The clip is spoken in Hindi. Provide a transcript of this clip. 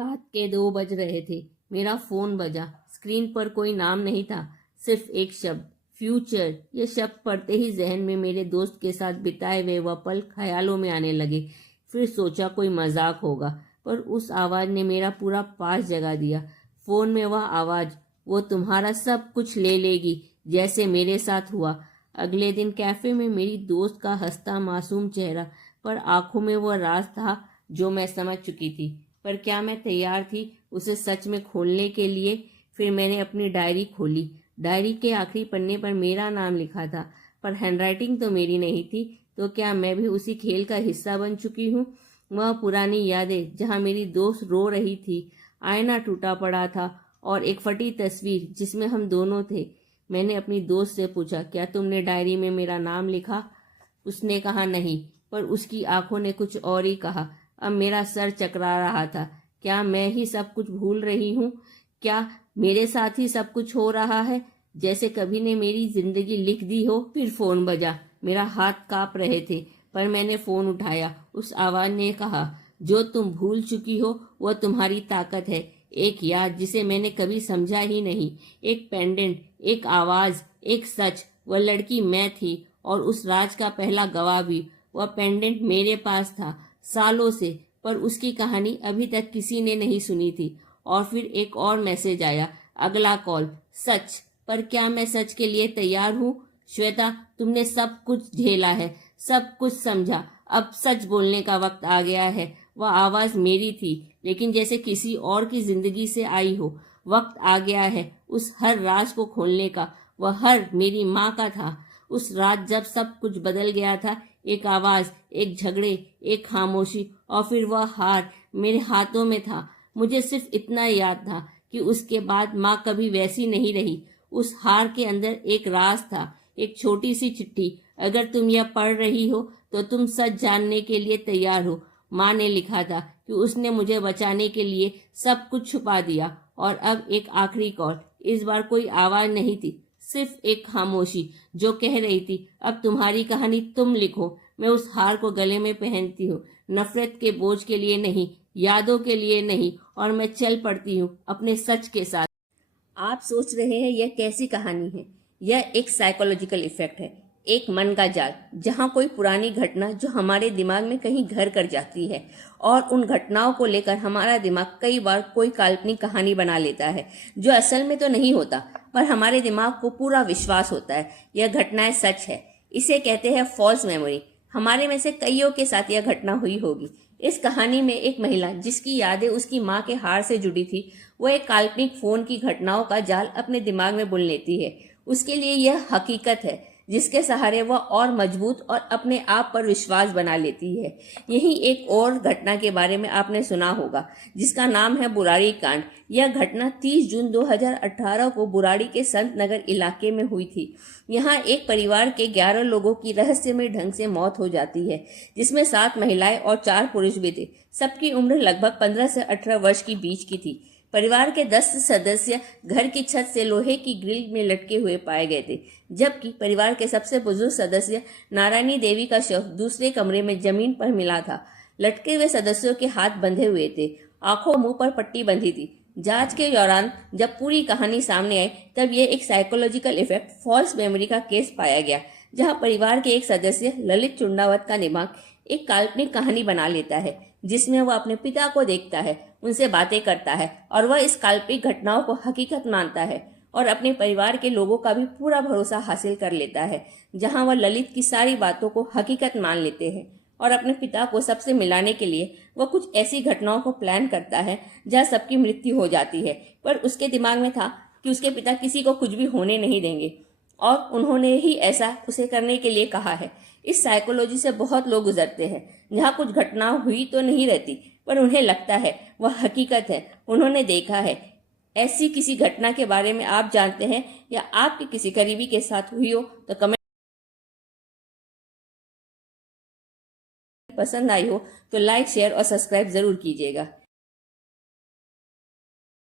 रात के 2 बज रहे थे। मेरा फोन बजा। स्क्रीन पर कोई नाम नहीं था, सिर्फ एक शब्द, फ्यूचर। यह शब्द पढ़ते ही जहन में मेरे दोस्त के साथ बिताए हुए वह पल ख्यालों में आने लगे। फिर सोचा कोई मजाक होगा, पर उस आवाज ने मेरा पूरा पास जगा दिया। फोन में वह आवाज, वो तुम्हारा सब कुछ ले लेगी, जैसे मेरे साथ हुआ। अगले दिन कैफे में मेरी दोस्त का हंसता मासूम चेहरा, पर आंखों में वह राज था जो मैं समझ चुकी थी। पर क्या मैं तैयार थी उसे सच में खोलने के लिए? फिर मैंने अपनी डायरी खोली। डायरी के आखिरी पन्ने पर मेरा नाम लिखा था, पर हैंडराइटिंग तो मेरी नहीं थी। तो क्या मैं भी उसी खेल का हिस्सा बन चुकी हूँ? वह पुरानी यादें जहाँ मेरी दोस्त रो रही थी, आईना टूटा पड़ा था और एक फटी तस्वीर जिसमें हम दोनों थे। मैंने अपनी दोस्त से पूछा, क्या तुमने डायरी में मेरा नाम लिखा? उसने कहा नहीं, पर उसकी आंखों ने कुछ और ही कहा। अब मेरा सर चकरा रहा था। क्या मैं ही सब कुछ भूल रही हूँ? क्या मेरे साथ ही सब कुछ हो रहा है, जैसे कभी ने मेरी जिंदगी लिख दी हो? फिर फोन बजा। मेरा हाथ कांप रहे थे, पर मैंने फोन उठाया। उस आवाज ने कहा, जो तुम भूल चुकी हो वह तुम्हारी ताकत है। एक याद जिसे मैंने कभी समझा ही नहीं, एक पेंडेंट, एक आवाज, एक सच। वह लड़की मैं थी, और उस राज का पहला गवाह भी। वह पेंडेंट मेरे पास था सालों से, पर उसकी कहानी अभी तक किसी ने नहीं सुनी थी। और फिर एक और मैसेज आया, अगला कॉल, सच। पर क्या मैं सच के लिए तैयार हूँ? श्वेता, तुमने सब कुछ झेला है, सब कुछ समझा, अब सच बोलने का वक्त आ गया है। वह आवाज मेरी थी, लेकिन जैसे किसी और की जिंदगी से आई हो। वक्त आ गया है उस हर राज को खोलने का। वह हर मेरी माँ का था। उस रात जब सब कुछ बदल गया था, एक आवाज, एक झगड़े, एक खामोशी, और फिर वह हार मेरे हाथों में था। मुझे सिर्फ इतना याद था कि उसके बाद माँ कभी वैसी नहीं रही। उस हार के अंदर एक राज था, एक छोटी सी चिट्ठी। अगर तुम यह पढ़ रही हो तो तुम सच जानने के लिए तैयार हो। माँ ने लिखा था कि उसने मुझे बचाने के लिए सब कुछ छुपा दिया। और अब एक आखिरी कॉल। इस बार कोई आवाज नहीं थी, सिर्फ एक खामोशी जो कह रही थी, अब तुम्हारी कहानी तुम लिखो। मैं उस हार को गले में पहनती हूँ, नफरत के बोझ के लिए नहीं, यादों के लिए नहीं, और मैं चल पड़ती हूँ अपने सच के साथ। आप सोच रहे हैं यह कैसी कहानी है? यह एक साइकोलॉजिकल इफेक्ट है, एक मन का जाल, जहां कोई पुरानी घटना जो हमारे दिमाग में कहीं घर कर जाती है, और उन घटनाओं को लेकर हमारा दिमाग कई बार कोई काल्पनिक कहानी बना लेता है जो असल में तो नहीं होता, पर हमारे दिमाग को पूरा विश्वास होता है यह घटनाएं सच है। इसे कहते हैं फॉल्स मेमोरी। हमारे में से कईयों के साथ यह घटना हुई होगी। इस कहानी में एक महिला जिसकी यादें उसकी माँ के हार से जुड़ी थी, वह एक काल्पनिक फोन की घटनाओं का जाल अपने दिमाग में बुन लेती है। उसके लिए यह हकीकत है जिसके सहारे वह और मजबूत और अपने आप पर विश्वास बना लेती है। यही एक और घटना के बारे में आपने सुना होगा जिसका नाम है बुराड़ी कांड। यह घटना 30 जून 2018 को बुराड़ी के संत नगर इलाके में हुई थी। यहाँ एक परिवार के 11 लोगों की रहस्यमय ढंग से मौत हो जाती है, जिसमें 7 महिलाएं और 4 पुरुष भी थे। सबकी उम्र लगभग 15 से 18 वर्ष की बीच की थी। परिवार के 10 सदस्य घर की छत से लोहे की ग्रिल में लटके हुए पाए गए थे, जबकि परिवार के सबसे बुजुर्ग सदस्य नारायणी देवी का शव दूसरे कमरे में जमीन पर मिला था। लटके हुए सदस्यों के हाथ बंधे हुए थे, आंखों मुंह पर पट्टी बंधी थी। जांच के दौरान जब पूरी कहानी सामने आई, तब यह एक साइकोलॉजिकल इफेक्ट, फॉल्स मेमोरी का केस पाया गया, जहां परिवार के एक सदस्य ललित चुंडावत का दिमाग एक काल्पनिक कहानी बना लेता है, जिसमें वह अपने पिता को देखता है, उनसे बातें करता है, और वह इस काल्पनिक घटनाओं को हकीकत मानता है और अपने परिवार के लोगों का भी पूरा भरोसा हासिल कर लेता है। जहां वह ललित की सारी बातों को हकीकत मान लेते हैं, और अपने पिता को सबसे मिलाने के लिए वह कुछ ऐसी घटनाओं को प्लान करता है जहां सबकी मृत्यु हो जाती है। पर उसके दिमाग में था कि उसके पिता किसी को कुछ भी होने नहीं देंगे, और उन्होंने ही ऐसा उसे करने के लिए कहा है। इस साइकोलॉजी से बहुत लोग गुजरते हैं, जहाँ कुछ घटना हुई तो नहीं रहती, पर उन्हें लगता है वह हकीकत है, उन्होंने देखा है। ऐसी किसी घटना के बारे में आप जानते हैं या आपके किसी करीबी के साथ हुई हो तो कमेंट। पसंद आई हो तो लाइक, शेयर और सब्सक्राइब जरूर कीजिएगा।